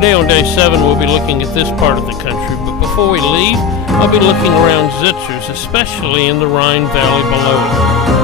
Today on day 7 we'll be looking at this part of the country, but before we leave, I'll be looking around Zitzers, especially in the Rhine Valley below it.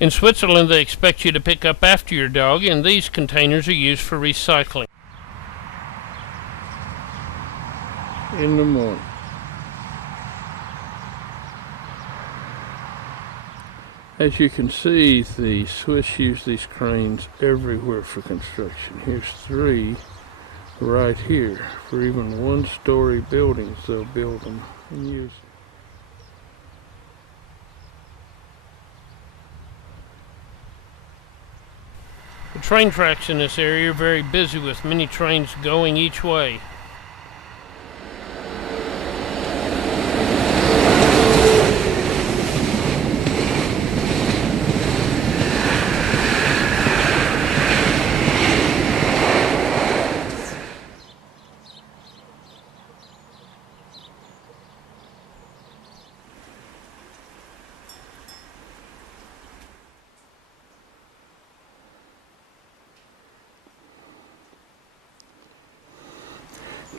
In Switzerland, they expect you to pick up after your dog, and these containers are used for recycling. In the morning. As you can see, the Swiss use these cranes everywhere for construction. Here's 3 right here. For even one-story buildings, they'll build them and use them. The train tracks in this area are very busy with many trains going each way.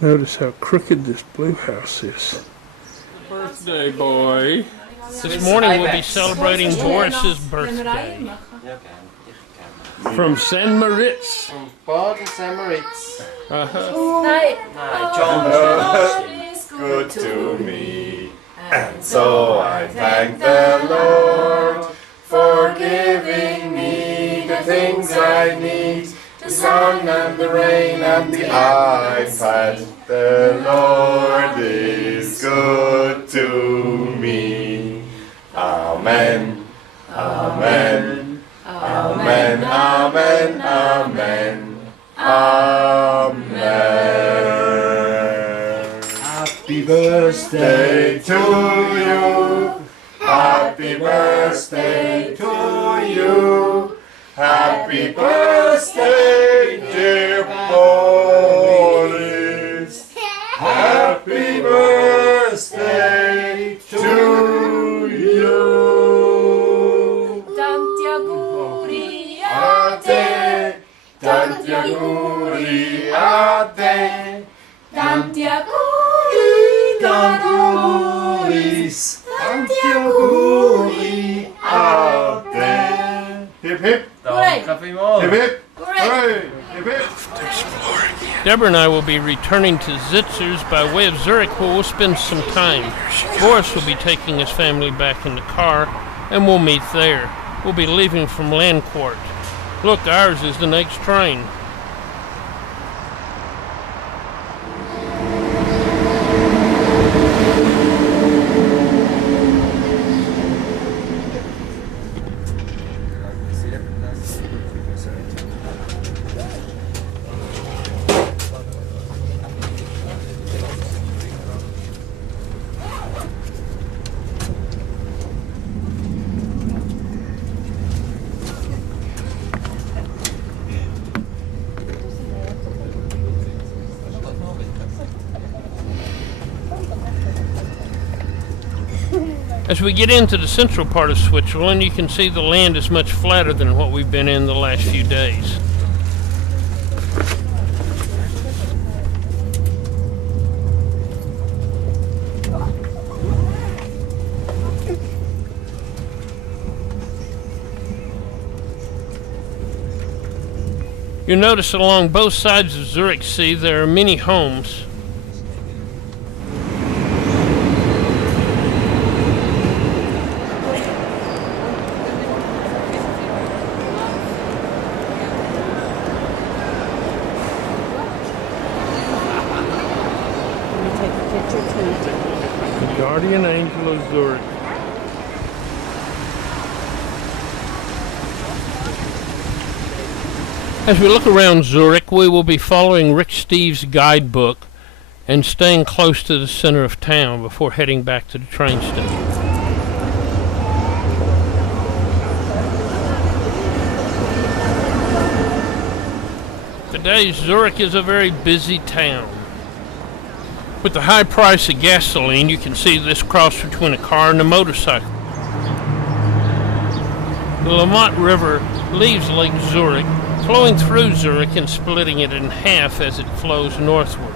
Notice how crooked this blue house is. Birthday boy. This morning we'll be celebrating Boris's birthday. From St. Moritz. From Baden St. Moritz. John is good to me, and so I thank the Lord for giving me the things I need. The sun and the rain and the iPad. The Lord is good to me. Amen. Amen. Amen. Amen. Amen. Amen. Happy birthday to you. Happy birthday to you. Happy birthday, dear Boris. Happy birthday to you. Tanti auguri a te, tanti auguri a te, tanti auguri, caro Boris, tanti auguri a te. Hip hip. Hip hip. Hooray! Hip hip. Deborah and I will be returning to Zitzers by way of Zurich, where we'll spend some time. Boris will be taking his family back in the car, and we'll meet there. We'll be leaving from Landquart. Look, ours is the next train. As we get into the central part of Switzerland, you can see the land is much flatter than what we've been in the last few days. You'll notice along both sides of Zurich Sea there are many homes. The guardian angel of Zurich. As we look around Zurich, we will be following Rick Steves' guidebook and staying close to the center of town before heading back to the train station. Today, Zurich is a very busy town. With the high price of gasoline, you can see this cross between a car and a motorcycle. The Lamont River leaves Lake Zurich, flowing through Zurich and splitting it in half as it flows northward.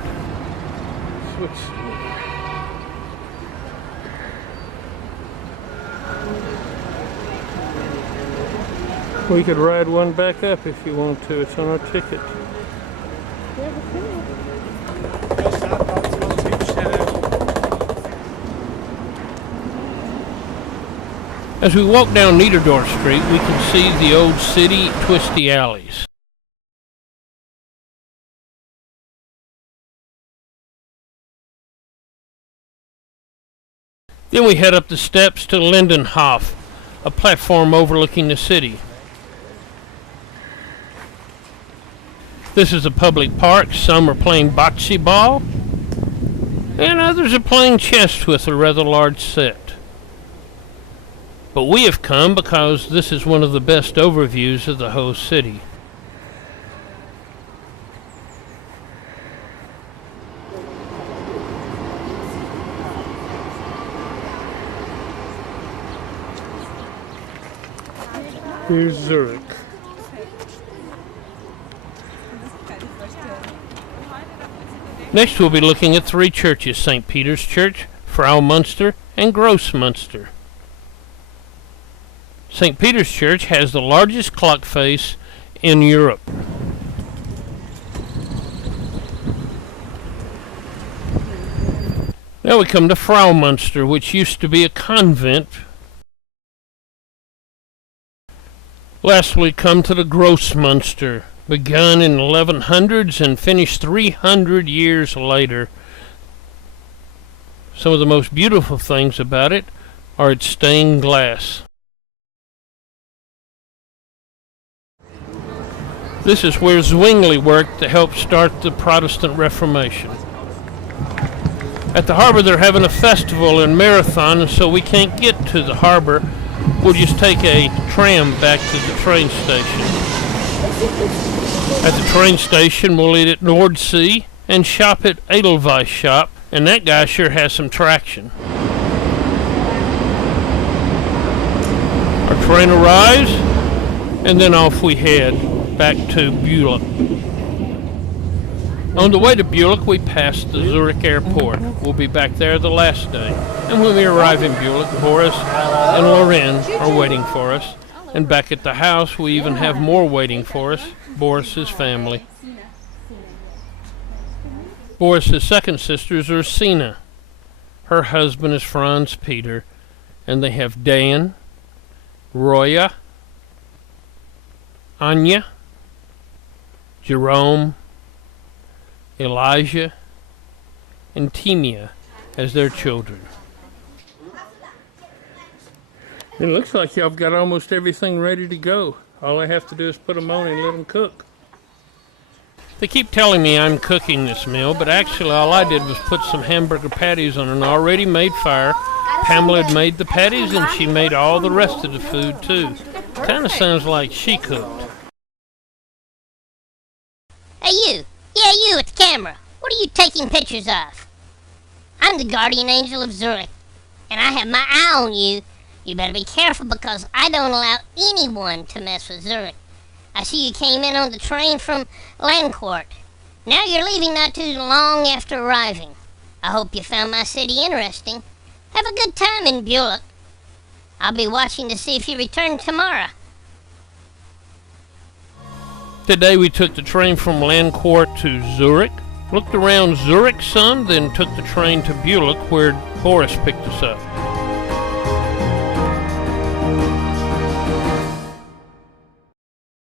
We could ride one back up if you want to. It's on our ticket. As we walk down Niederdorf Street, we can see the old city twisty alleys. Then we head up the steps to Lindenhof, a platform overlooking the city. This is a public park. Some are playing bocce ball, and others are playing chess with a rather large set. But we have come because this is one of the best overviews of the whole city. Here's Zurich. Next we'll be looking at three churches: St. Peter's Church, Frau Munster, and Grossmünster. St. Peter's Church has the largest clock face in Europe. Now we come to Frau Munster, which used to be a convent. Last we come to the Grossmünster, begun in 1100s and finished 300 years later. Some of the most beautiful things about it are its stained glass. This is where Zwingli worked to help start the Protestant Reformation. At the harbor they're having a festival and marathon, and so we can't get to the harbor. We'll just take a tram back to the train station. At the train station we'll eat at Nordsee and shop at Edelweiss shop, and that guy sure has some traction. Our train arrives, and then off we head back to Bülow. On the way to Bülow, we pass the Zurich airport. We'll be back there the last day. And when we arrive in Bülow, Boris and Loren are waiting for us. And back at the house, we even have more waiting for us, Boris's family. Boris's second sister is Ursina. Her husband is Franz Peter. And they have Dan, Roya, Anya, Jerome, Elijah, and Timia as their children. It looks like y'all got almost everything ready to go. All I have to do is put them on and let them cook. They keep telling me I'm cooking this meal, but actually all I did was put some hamburger patties on an already made fire. Pamela had made the patties and she made all the rest of the food too. Kind of sounds like she cooked. Hey you! Yeah, you at the camera. What are you taking pictures of? I'm the guardian angel of Zurich, and I have my eye on you. You better be careful because I don't allow anyone to mess with Zurich. I see you came in on the train from Landquart. Now you're leaving not too long after arriving. I hope you found my city interesting. Have a good time in Bülow. I'll be watching to see if you return tomorrow. Today we took the train from Landquart to Zurich, looked around Zurich some, then took the train to Bülow where Boris picked us up.